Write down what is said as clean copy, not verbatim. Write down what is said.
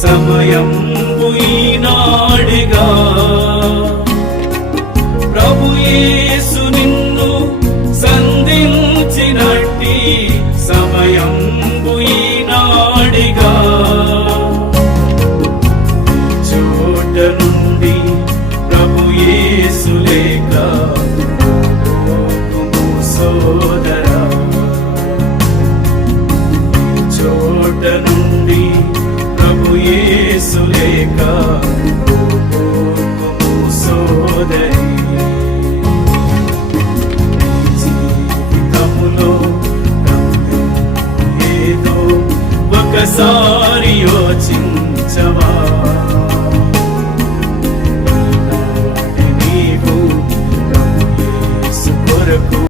సమయం ఈనాడిగా ప్రభు యేసు నిన్ను సంధించినట్టి సమయం ఈనాడిగా చోట నుండి ప్రభు యేసు లేక సోదరా చోట నుండి ప్రభు యేసు లేక సోదరి జీవితములో ఏదో ఒకసారి యోచించవా